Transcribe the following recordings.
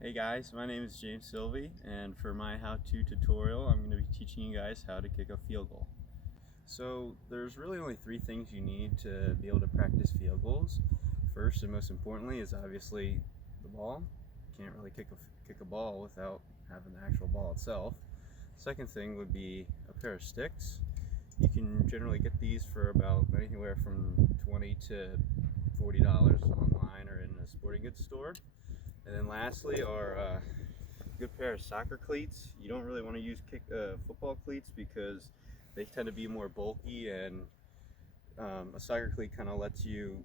Hey guys, my name is James Sylvie, and for my how-to tutorial I'm going to be teaching you guys how to kick a field goal. So there's really only three things you need to be able to practice field goals. First and most importantly is obviously the ball. You can't really kick a ball without having the actual ball itself. Second thing would be a pair of sticks. You can generally get these for about anywhere from $20 to $40 online or in a sporting goods store. And then lastly are a good pair of soccer cleats. You don't really want to use football cleats because they tend to be more bulky, and a soccer cleat kind of lets you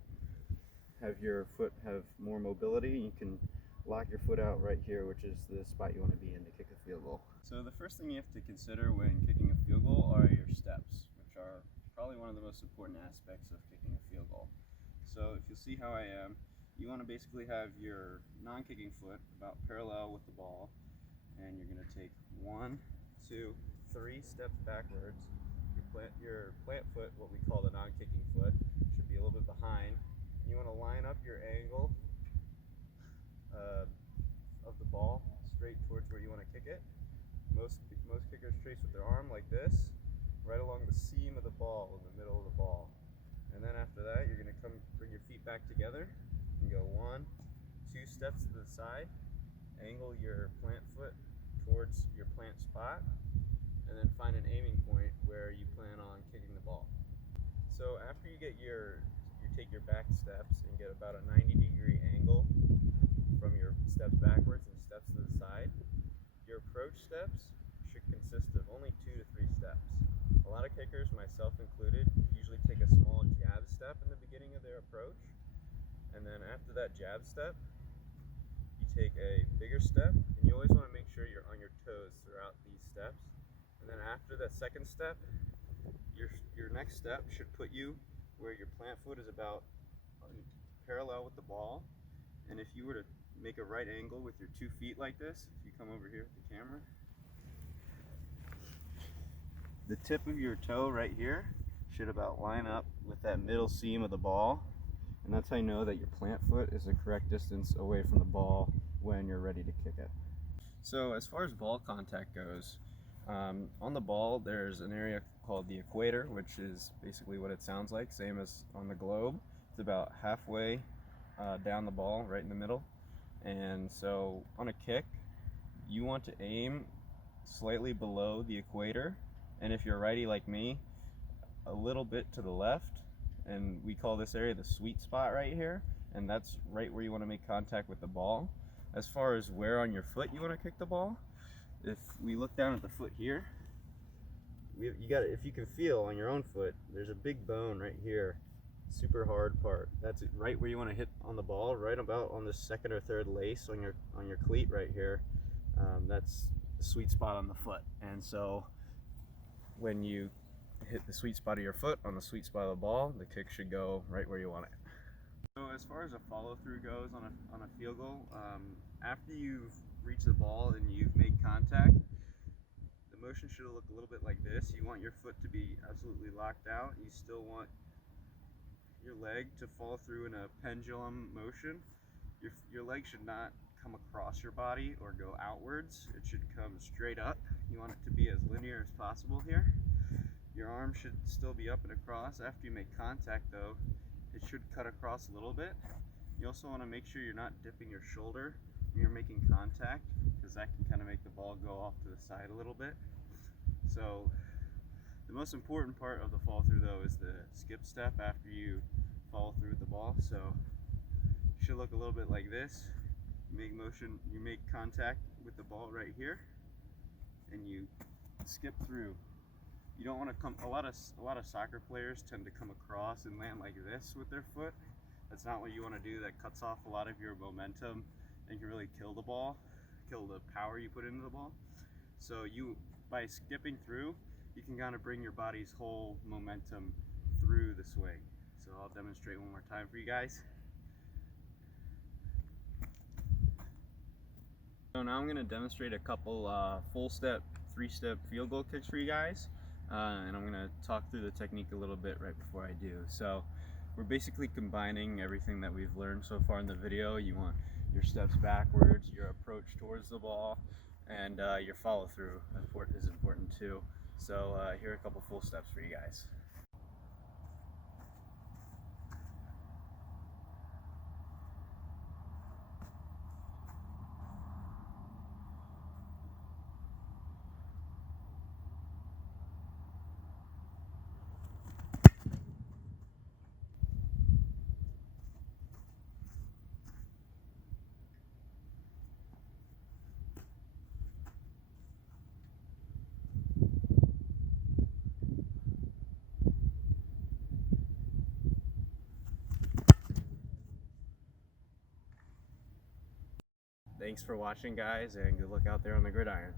have your foot have more mobility. You can lock your foot out right here, which is the spot you want to be in to kick a field goal. So the first thing you have to consider when kicking a field goal are your steps, which are probably one of the most important aspects of kicking a field goal. So if you'll see how I am, you want to basically have your non-kicking foot about parallel with the ball, and you're going to take 1, 2, 3 steps backwards. Your plant foot, what we call the non-kicking foot, should be a little bit behind. You want to line up your angle of the ball straight towards where you want to kick it. Most kickers trace with their arm like this, right along the seam of the ball, in the middle of the ball. And then after that, you're going to bring your feet back together and go 1, 2 steps to the side, angle your plant foot towards your plant spot, and then find an aiming point where you plan on kicking the ball. So after you take your back steps and get about a 90-degree angle from your steps backwards and steps to the side, your approach steps should consist of only 2 to 3 steps. A lot of kickers, myself included, usually take a small jab step in the beginning of their approach, and then after that jab step, you take a bigger step, and you always want to make sure you're on your toes throughout these steps. And then after that second step, your next step should put you where your plant foot is about parallel with the ball. And if you were to make a right angle with your 2 feet like this, if you come over here with the camera, the tip of your toe right here should about line up with that middle seam of the ball, and that's how you know that your plant foot is the correct distance away from the ball when you're ready to kick it. So as far as ball contact goes, on the ball there's an area called the equator, which is basically what it sounds like, same as on the globe. It's about halfway down the ball, right in the middle. And so on a kick, you want to aim slightly below the equator, and if you're a righty like me, a little bit to the left, and we call this area the sweet spot right here, and that's right where you want to make contact with the ball. As far as where on your foot you want to kick the ball, if we look down at the foot here, if you can feel on your own foot, there's a big bone right here, super hard part. That's right where you want to hit on the ball, right about on the second or third lace on your cleat right here. That's the sweet spot on the foot, and so when you hit the sweet spot of your foot on the sweet spot of the ball, the kick should go right where you want it. So as far as a follow through goes on a field goal, after you've reached the ball and you've made contact, the motion should look a little bit like this. You want your foot to be absolutely locked out. You still want your leg to fall through in a pendulum motion. Your leg should not come across your body or go outwards. It should come straight up. You want it to be as linear as possible here. Your arm should still be up and across. After you make contact though, it should cut across a little bit. You also want to make sure you're not dipping your shoulder when you're making contact, because that can kind of make the ball go off to the side a little bit. So the most important part of the fall through though is the skip step after you follow through with the ball. So it should look a little bit like this. You make contact with the ball right here, and you skip through. You don't want to come. A lot of soccer players tend to come across and land like this with their foot. That's not what you want to do. That cuts off a lot of your momentum and can really kill the ball, kill the power you put into the ball. So by skipping through, you can kind of bring your body's whole momentum through the swing. So I'll demonstrate one more time for you guys. So now I'm going to demonstrate a couple full step, 3-step field goal kicks for you guys, and I'm going to talk through the technique a little bit right before I do. So we're basically combining everything that we've learned so far in the video. You want your steps backwards, your approach towards the ball, and your follow through is important too. So here are a couple full steps for you guys. Thanks for watching, guys, and good luck out there on the gridiron.